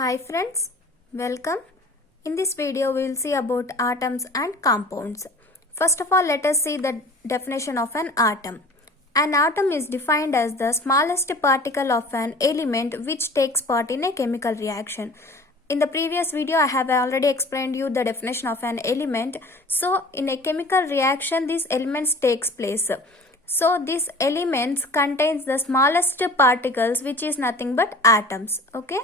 Hi friends, welcome. In this video we will see about atoms and compounds. First of all, let us see the definition of an atom. An atom is defined as the smallest particle of an element which takes part in a chemical reaction. In the previous video I have already explained you the definition of an element. So in a chemical reaction these elements takes place. So these elements contains the smallest particles which is nothing but atoms. Okay.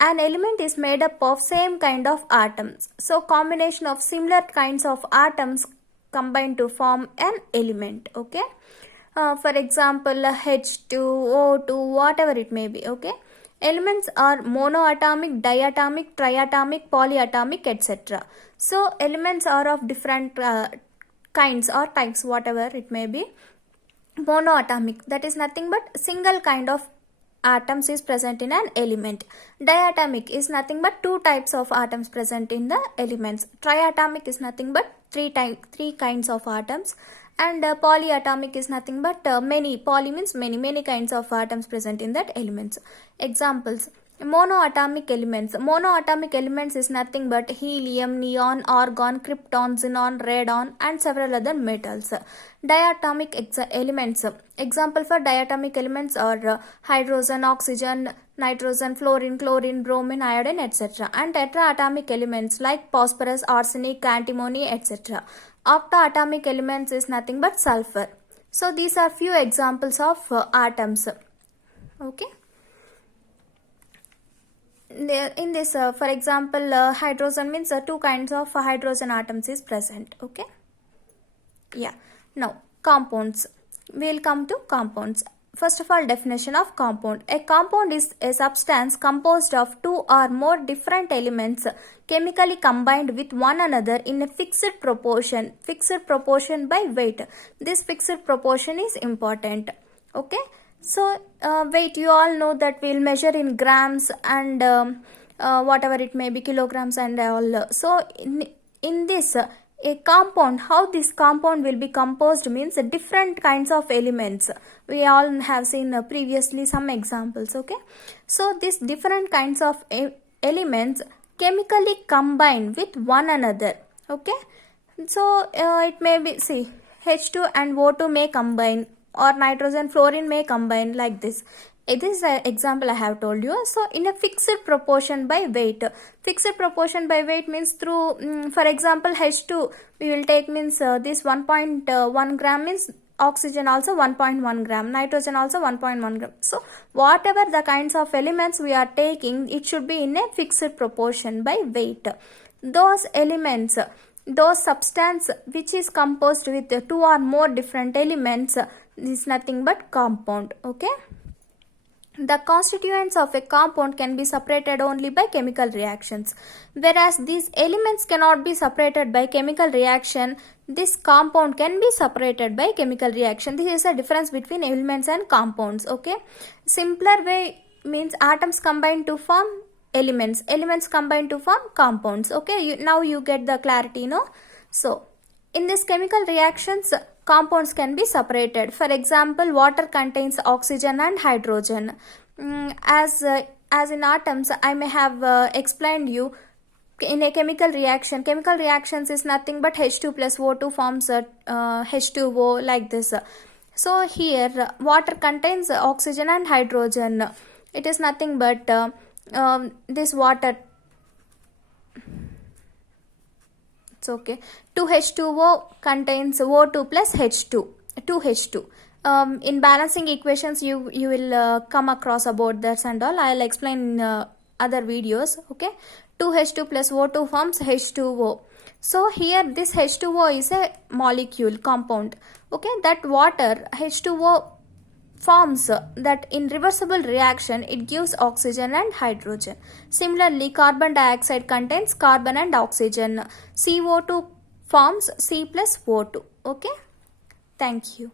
An element is made up of same kind of atoms. So combination of similar kinds of atoms combine to form an element. Okay. For example, H2, O2, whatever it may be. Okay. Elements are monoatomic, diatomic, triatomic, polyatomic, etc. So elements are of different kinds or types, whatever it may be. Monoatomic, that is nothing but single kind of atoms is present in an element. Diatomic is nothing but two types of atoms present in the elements. Triatomic is nothing but three kinds of atoms, and polyatomic is nothing but many. Poly means many kinds of atoms present in that elements. Examples: monoatomic elements. Monoatomic elements is nothing but helium, neon, argon, krypton, xenon, radon, and several other metals. Diatomic elements. Example for diatomic elements are hydrogen, oxygen, nitrogen, fluorine, chlorine, bromine, iodine, etc. And tetraatomic elements like phosphorus, arsenic, antimony, etc. Octaatomic elements is nothing but sulfur. So these are few examples of atoms. Okay. In this, for example, hydrogen means two kinds of hydrogen atoms is present. Okay. Yeah. Now compounds. We will come to compounds. First of all, definition of compound. A compound is a substance composed of two or more different elements chemically combined with one another in a fixed proportion by weight. This fixed proportion is important. Okay. So weight, you all know that we will measure in grams and whatever it may be, kilograms and all. So in this a compound, how this compound will be composed means different kinds of elements. We all have seen previously some examples. Okay. So these different kinds of elements chemically combine with one another. Okay. So it may be, see, H2 and O2 may combine, or nitrogen, fluorine may combine, like this. This is an example I have told you. So in a fixed proportion by weight. Fixed proportion by weight means through, for example, H2 we will take means this 1.1 gram means oxygen also 1.1 gram, nitrogen also 1.1 gram. So whatever the kinds of elements we are taking, it should be in a fixed proportion by weight. Those elements, those substance which is composed with two or more different elements is nothing but compound. Okay. The constituents of a compound can be separated only by chemical reactions. Whereas these elements cannot be separated by chemical reaction, this compound can be separated by chemical reaction. This is a difference between elements and compounds. Okay. Simpler way means atoms combine to form elements. Elements combine to form compounds. Okay. Now you get the clarity, no? So in this chemical reactions, compounds can be separated. For example, water contains oxygen and hydrogen. As in atoms, I may have explained you in a chemical reaction. Chemical reactions is nothing but H2 plus O2 forms H2O, like this. So here water contains oxygen and hydrogen. It is nothing but this water. It's okay. 2H2O contains O2 plus H2. 2H2. In balancing equations, you will come across about that and all. I'll explain in other videos. Okay. 2H2 plus O2 forms H2O. So here this H2O is a molecule, compound. Okay. That water H2O forms that in reversible reaction it gives oxygen and hydrogen. Similarly, carbon dioxide contains carbon and oxygen. CO2 forms C plus O2. Okay. Thank you.